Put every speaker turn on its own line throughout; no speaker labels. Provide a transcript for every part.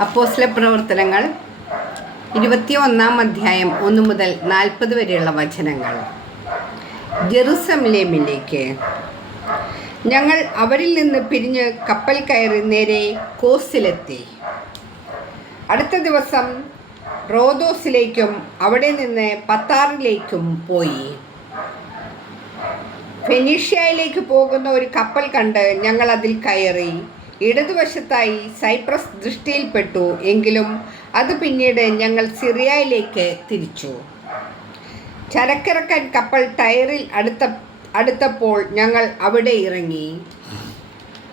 അപ്പോസ്ല പ്രവർത്തനങ്ങൾ ഇരുപത്തി ഒന്നാം അധ്യായം ഒന്ന് മുതൽ നാൽപ്പത് വരെയുള്ള വചനങ്ങൾ. ജെറുസലേമിലേക്ക്. ഞങ്ങൾ അവരിൽ നിന്ന് പിരിഞ്ഞ് കപ്പൽ കയറി നേരെ കോസിലെത്തി. അടുത്ത ദിവസം റോദോസിലേക്കും അവിടെ നിന്ന് പത്താറിലേക്കും പോയി. ഫെനീഷ്യയിലേക്ക് പോകുന്ന ഒരു കപ്പൽ കണ്ട് ഞങ്ങൾ അതിൽ കയറി. ഇടതുവശത്തായി സൈപ്രസ് ദൃഷ്ടിയിൽപ്പെട്ടു എങ്കിലും അത് പിന്നീട് ഞങ്ങൾ സിറിയയിലേക്ക് തിരിച്ചു. ചരക്കിറക്കാൻ കപ്പൽ ടയറിൽ അടുത്ത അടുത്തപ്പോൾ ഞങ്ങൾ അവിടെ ഇറങ്ങി.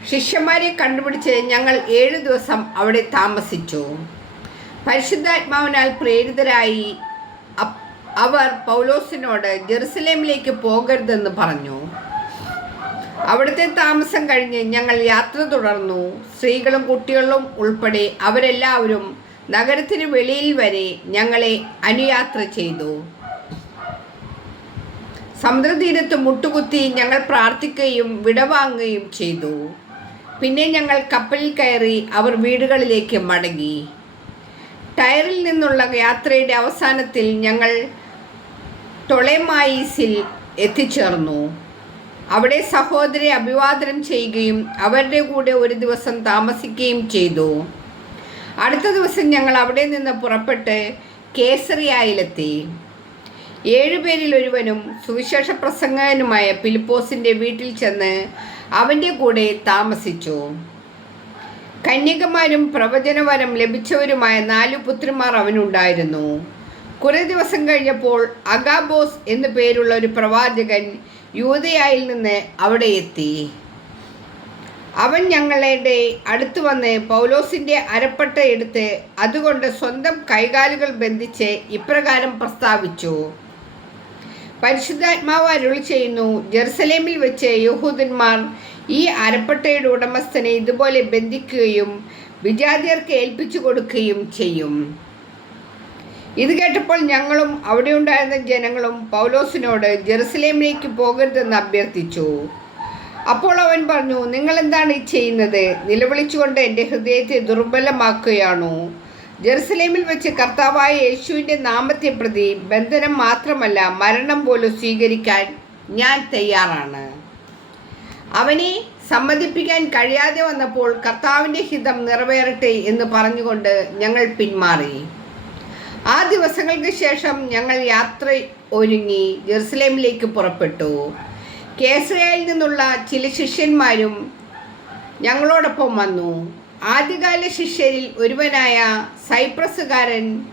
ശിഷ്യന്മാരെ കണ്ടുപിടിച്ച് ഞങ്ങൾ ഏഴു ദിവസം അവിടെ താമസിച്ചു. പരിശുദ്ധാത്മാവിനാൽ പ്രേരിതരായി അവർ പൗലോസിനോട് ജെറുസലേമിലേക്ക് പോകരുതെന്ന് പറഞ്ഞു. അവിടുത്തെ താമസം കഴിഞ്ഞ് ഞങ്ങൾ യാത്ര തുടർന്നു. സ്ത്രീകളും കുട്ടികളും ഉൾപ്പെടെ അവരെല്ലാവരും നഗരത്തിന് വെളിയിൽ വരെ ഞങ്ങളെ അനുയാത്ര ചെയ്തു. സമുദ്രതീരത്ത് മുട്ടുകുത്തി ഞങ്ങൾ പ്രാർത്ഥിക്കുകയും വിടവാങ്ങുകയും ചെയ്തു. പിന്നെ ഞങ്ങൾ കപ്പലിൽ കയറി അവർ വീടുകളിലേക്ക് മടങ്ങി. ടയറിൽ നിന്നുള്ള യാത്രയുടെ അവസാനത്തിൽ ഞങ്ങൾ ടൊളേമായിസിൽ എത്തിച്ചേർന്നു. അവിടെ സഹോദരെ അഭിവാദനം ചെയ്യുകയും അവരുടെ കൂടെ ഒരു ദിവസം താമസിക്കുകയും ചെയ്തു. അടുത്ത ദിവസം ഞങ്ങൾ അവിടെ നിന്ന് പുറപ്പെട്ട് കേസറിയായിലെത്തി. ഏഴുപേരിൽ ഒരുവനും സുവിശേഷ പ്രസംഗകനുമായ ഫിലിപ്പോസിന്റെ വീട്ടിൽ ചെന്ന് അവന്റെ കൂടെ താമസിച്ചു. കന്യകമാരും പ്രവചനവരം ലഭിച്ചവരുമായ നാലു പുത്രിമാർ അവനുണ്ടായിരുന്നു. കുറേ ദിവസം കഴിഞ്ഞപ്പോൾ അഗാബോസ് എന്നു പേരുള്ള ഒരു പ്രവാചകൻ യൂതയായിൽ നിന്ന് അവിടെ എത്തി. അവൻ ഞങ്ങളുടെ അടുത്ത് വന്ന് പൗലോസിന്റെ അരപ്പട്ട എടുത്ത് അതുകൊണ്ട് സ്വന്തം കൈകാലുകൾ ബന്ധിച്ച് ഇപ്രകാരം പ്രസ്താവിച്ചു. പരിശുദ്ധാത്മാവ് അരുളി ചെയ്യുന്നു ജെറുസലേമിൽ വെച്ച് യഹൂദന്മാർ ഈ അരപ്പട്ടയുടെ ഉടമസ്ഥനെ ഇതുപോലെ ബന്ധിക്കുകയും വിജാതിയർക്ക് ഏൽപ്പിച്ചു കൊടുക്കുകയും ചെയ്യും. ഇത് കേട്ടപ്പോൾ ഞങ്ങളും അവിടെ ഉണ്ടായിരുന്ന ജനങ്ങളും പൗലോസിനോട് ജെറുസലേമിലേക്ക് പോകരുതെന്ന് അഭ്യർത്ഥിച്ചു. അപ്പോൾ അവൻ പറഞ്ഞു നിങ്ങൾ എന്താണ് ഈ ചെയ്യുന്നത്? നിലവിളിച്ചുകൊണ്ട് എന്റെ ഹൃദയത്തെ ദുർബലമാക്കുകയാണോ? ജെറുസലേമിൽ വെച്ച് കർത്താവായ യേശുവിന്റെ നാമത്തെ പ്രതി ബന്ധനം മാത്രമല്ല മരണം പോലും സ്വീകരിക്കാൻ ഞാൻ തയ്യാറാണ്. അവനെ സമ്മതിപ്പിക്കാൻ കഴിയാതെ വന്നപ്പോൾ കർത്താവിന്റെ ഹിതം നിറവേറട്ടെ എന്ന് പറഞ്ഞുകൊണ്ട് ഞങ്ങൾ പിന്മാറി. ആ ദിവസങ്ങൾക്ക് ശേഷം ഞങ്ങൾ യാത്ര ഒരുങ്ങി ജെറുസലേമിലേക്ക് പുറപ്പെട്ടു. കേസറയിൽ നിന്നുള്ള ചില ശിഷ്യന്മാരും ഞങ്ങളോടൊപ്പം വന്നു. ആദ്യകാല ശിഷ്യരിൽ ഒരുവനായ സൈപ്രസുകാരൻ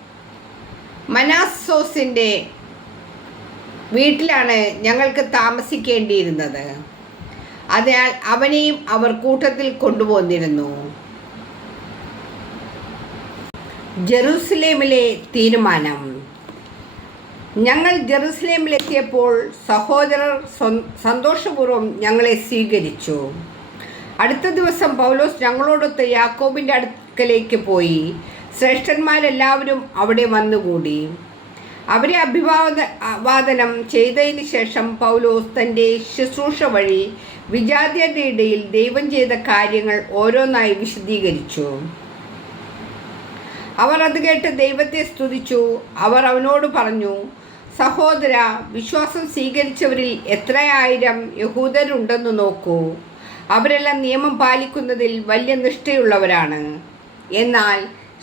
മനാസോസിന്റെ വീട്ടിലാണ് ഞങ്ങൾക്ക് താമസിക്കേണ്ടിയിരുന്നത്. അതിനാൽ അവനെയും അവർ കൂട്ടത്തിൽ കൊണ്ടുപോന്നിരുന്നു ജെറൂസലേമിലെ തീരുമാനം. ഞങ്ങൾ ജെറുസലേമിലെത്തിയപ്പോൾ സഹോദരർ സന്തോഷപൂർവം ഞങ്ങളെ സ്വീകരിച്ചു. അടുത്ത ദിവസം പൗലോസ് ഞങ്ങളോടൊത്ത് യാക്കോബിന്റെ അടുക്കലേക്ക് പോയി. ശ്രേഷ്ഠന്മാരെല്ലാവരും അവിടെ വന്നുകൂടി. അവരെ അഭിവാദ വാദനം ചെയ്തതിന് ശേഷം പൗലോസ് തന്റെ ശുശ്രൂഷ വഴി വിജാതിയുടെ ഇടയിൽ ദൈവം ചെയ്ത കാര്യങ്ങൾ ഓരോന്നായി വിശദീകരിച്ചു. അവർ അത് കേട്ട് ദൈവത്തെ സ്തുതിച്ചു. അവർ അവനോട് പറഞ്ഞു സഹോദര വിശ്വാസം സ്വീകരിച്ചവരിൽ എത്രയായിരം യഹൂദരുണ്ടെന്ന് നോക്കൂ. അവരെല്ലാം നിയമം പാലിക്കുന്നതിൽ വലിയ നിഷ്ഠയുള്ളവരാണ്. എന്നാൽ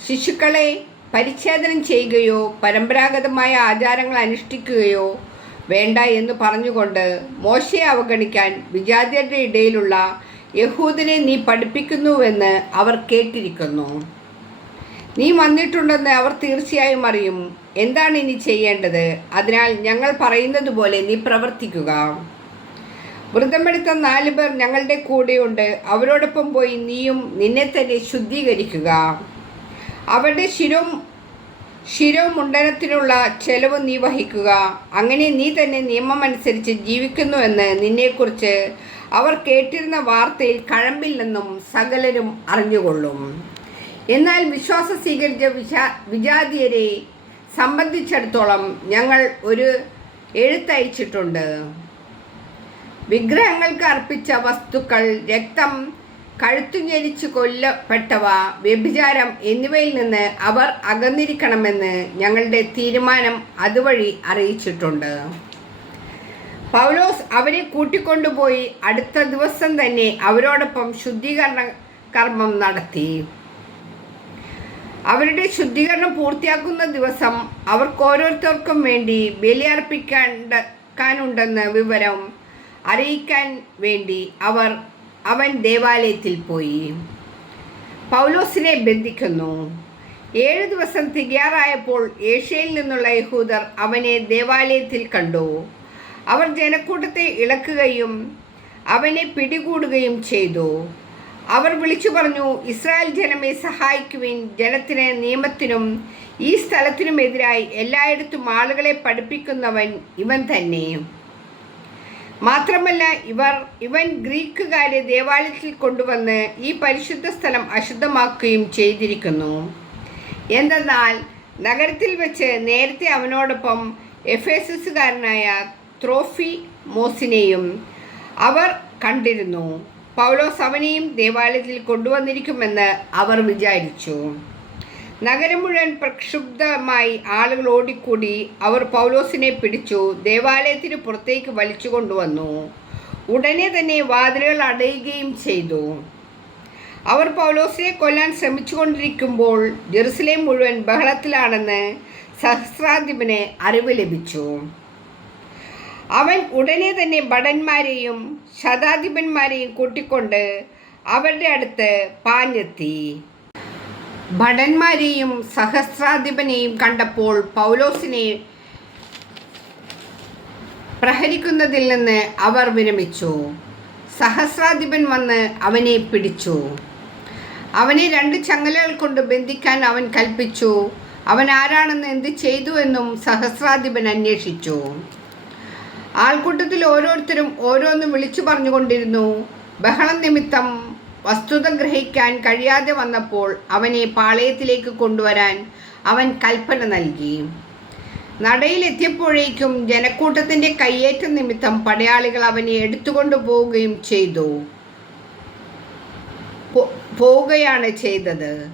ശിശുക്കളെ പരിച്ഛേദനം ചെയ്യുകയോ പരമ്പരാഗതമായ ആചാരങ്ങൾ അനുഷ്ഠിക്കുകയോ വേണ്ട എന്ന് പറഞ്ഞുകൊണ്ട് മോശയെ അവഗണിക്കാൻ വിജാതിയുടെ ഇടയിലുള്ള യഹൂദിനെ നീ പഠിപ്പിക്കുന്നുവെന്ന് അവർ കേട്ടിരിക്കുന്നു. നീ വന്നിട്ടുണ്ടെന്ന് അവർ തീർച്ചയായും അറിയും. എന്താണ് ഇനി ചെയ്യേണ്ടത്? അതിനാൽ ഞങ്ങൾ പറയുന്നത് പോലെ നീ പ്രവർത്തിക്കുക. വ്രതമെടുത്ത നാല് പേർ ഞങ്ങളുടെ കൂടെയുണ്ട്. അവരോടൊപ്പം പോയി നീയും നിന്നെ തന്നെ ശുദ്ധീകരിക്കുക. അവരുടെ ശിരോ ശിരോമുണ്ടനത്തിനുള്ള ചെലവ് നീ വഹിക്കുക. അങ്ങനെ നീ തന്നെ നിയമമനുസരിച്ച് ജീവിക്കുന്നുവെന്ന് നിന്നെക്കുറിച്ച് അവർ കേട്ടിരുന്ന വാർത്തയിൽ കഴമ്പില്ലെന്നും സകലരും അറിഞ്ഞുകൊള്ളും. എന്നാൽ വിശ്വാസം സ്വീകരിച്ച വിശാ വിജാതീയരെ സംബന്ധിച്ചിടത്തോളം ഞങ്ങൾ ഒരു എഴുത്തയച്ചിട്ടുണ്ട്. വിഗ്രഹങ്ങൾക്ക് അർപ്പിച്ച വസ്തുക്കൾ രക്തം കഴുത്തു ഞെരിച്ച് കൊല്ലപ്പെട്ടവ വ്യഭിചാരം എന്നിവയിൽ നിന്ന് അവർ അകന്നിരിക്കണമെന്ന് ഞങ്ങളുടെ തീരുമാനം അതുവഴി അറിയിച്ചിട്ടുണ്ട്. പൗലോസ് അവരെ കൂട്ടിക്കൊണ്ടുപോയി അടുത്ത ദിവസം തന്നെ അവരോടൊപ്പം ശുദ്ധീകരണ കർമ്മം നടത്തി. അവരുടെ ശുദ്ധീകരണം പൂർത്തിയാക്കുന്ന ദിവസം അവർക്ക് ഓരോരുത്തർക്കും വേണ്ടി ബലിയർപ്പിക്കാനുണ്ടെന്ന് വിവരം അറിയിക്കാൻ വേണ്ടി അവർ അവൻ ദേവാലയത്തിൽ പോയി. പൗലോസിനെ ബന്ധിക്കുന്നു. ഏഴ് ദിവസം തികയാറായപ്പോൾ ഏഷ്യയിൽ നിന്നുള്ള യഹൂദർ അവനെ ദേവാലയത്തിൽ കണ്ടു. അവർ ജനക്കൂട്ടത്തെ ഇളക്കുകയും അവനെ പിടികൂടുകയും ചെയ്തു. അവർ വിളിച്ചു പറഞ്ഞു ഇസ്രായേൽ ജനമേ സഹായിക്കുവിൻ ജനത്തിന് നിയമത്തിനും ഈ സ്ഥലത്തിനുമെതിരായി എല്ലായിടത്തും ആളുകളെ പഠിപ്പിക്കുന്നവൻ ഇവൻ തന്നെയും മാത്രമല്ല ഇവർ ഇവൻ ഗ്രീക്കുകാരെ ദേവാലയത്തിൽ കൊണ്ടുവന്ന് ഈ പരിശുദ്ധ സ്ഥലം അശുദ്ധമാക്കുകയും ചെയ്തിരിക്കുന്നു. എന്തെന്നാൽ നഗരത്തിൽ വെച്ച് നേരത്തെ അവനോടൊപ്പം എഫേസസുകാരനായ ത്രോഫി മോസിനെയും അവർ കണ്ടിരുന്നു. പൗലോസ് അവനെയും ദേവാലയത്തിൽ കൊണ്ടുവന്നിരിക്കുമെന്ന് അവർ വിചാരിച്ചു. നഗരം മുഴുവൻ പ്രക്ഷുബ്ധമായി ആളുകൾ ഓടിക്കൂടി അവർ പൗലോസിനെ പിടിച്ചു ദേവാലയത്തിന് പുറത്തേക്ക് വലിച്ചു കൊണ്ടുവന്നു. ഉടനെ തന്നെ വാതിലുകൾ അടയുകയും ചെയ്തു. അവർ പൗലോസിനെ കൊല്ലാൻ ശ്രമിച്ചുകൊണ്ടിരിക്കുമ്പോൾ ജെറുസലേം മുഴുവൻ ബഹളത്തിലാണെന്ന് സഹസ്രാധിപന് അറിവ് ലഭിച്ചു. അവൻ ഉടനെ തന്നെ ഭടന്മാരെയും ശതാധിപന്മാരെയും കൂട്ടിക്കൊണ്ട് അവരുടെ അടുത്ത് പാഞ്ഞെത്തി. ഭടന്മാരെയും സഹസ്രാധിപനെയും കണ്ടപ്പോൾ പൗലോസിനെ പ്രഹരിക്കുന്നതിൽ നിന്ന് അവർ വിരമിച്ചു. സഹസ്രാധിപൻ വന്ന് അവനെ പിടിച്ചു. അവനെ രണ്ട് ചങ്ങലകൾ കൊണ്ട് ബന്ധിക്കാൻ അവൻ കൽപ്പിച്ചു. അവൻ ആരാണെന്ന് എന്ത് ചെയ്തു എന്നും സഹസ്രാധിപൻ അന്വേഷിച്ചു. ആൾക്കൂട്ടത്തിൽ ഓരോരുത്തരും ഓരോന്ന് വിളിച്ചു പറഞ്ഞുകൊണ്ടിരുന്നു. ബഹളം നിമിത്തം വസ്തുത ഗ്രഹിക്കാൻ കഴിയാതെ വന്നപ്പോൾ അവനെ പാളയത്തിലേക്ക് കൊണ്ടുവരാൻ അവൻ കൽപ്പന നൽകി. നടയിലെത്തിയപ്പോഴേക്കും ജനക്കൂട്ടത്തിന്റെ കയ്യേറ്റ നിമിത്തം പടയാളികൾ അവനെ എടുത്തുകൊണ്ടു പോവുകയും ചെയ്തു. പോവുകയാണ് ചെയ്തത്.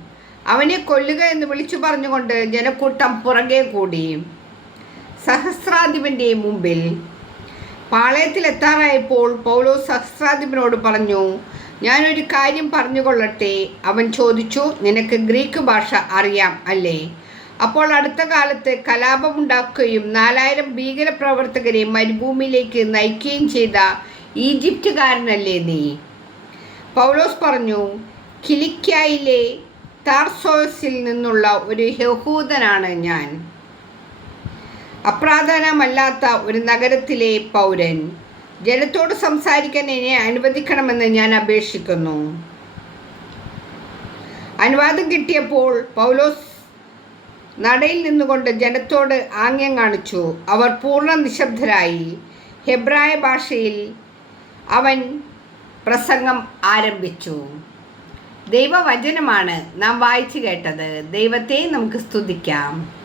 അവനെ കൊല്ലുക എന്ന് വിളിച്ചു പറഞ്ഞുകൊണ്ട് ജനക്കൂട്ടം പുറകെ കൂടി. സഹസ്രാധിപന്റെ മുമ്പിൽ പാളയത്തിലെത്താറായപ്പോൾ പൗലോ സഹസ്രാധിപനോട് പറഞ്ഞു ഞാനൊരു കാര്യം പറഞ്ഞുകൊള്ളട്ടെ. അവൻ ചോദിച്ചു നിനക്ക് ഗ്രീക്ക് ഭാഷ അറിയാം അല്ലേ? അപ്പോൾ അടുത്ത കാലത്ത് കലാപമുണ്ടാക്കുകയും നാലായിരം ഭീകരപ്രവർത്തകരെ മരുഭൂമിയിലേക്ക് നയിക്കുകയും ചെയ്ത ഈജിപ്തുകാരനല്ലേ നീ? പൗലോസ് പറഞ്ഞു കിലിക്കായിലെ താർസോസിൽ നിന്നുള്ള ഒരു യഹൂദനാണ് ഞാൻ. അപ്രാധാനമല്ലാത്ത ഒരു നഗരത്തിലെ പൗരൻ. ജനത്തോട് സംസാരിക്കാൻ എന്നെ അനുവദിക്കണമെന്ന് ഞാൻ അപേക്ഷിക്കുന്നു. അനുവാദം കിട്ടിയപ്പോൾ പൗലോസ് നടയിൽ നിന്നുകൊണ്ട് ജനത്തോട് ആംഗ്യം കാണിച്ചു. അവർ പൂർണ നിശബ്ദരായി. ഹെബ്രായ ഭാഷയിൽ അവൻ പ്രസംഗം ആരംഭിച്ചു. ദൈവവചനമാണ് നാം വായിച്ചു കേട്ടത്. ദൈവത്തെ നമുക്ക് സ്തുതിക്കാം.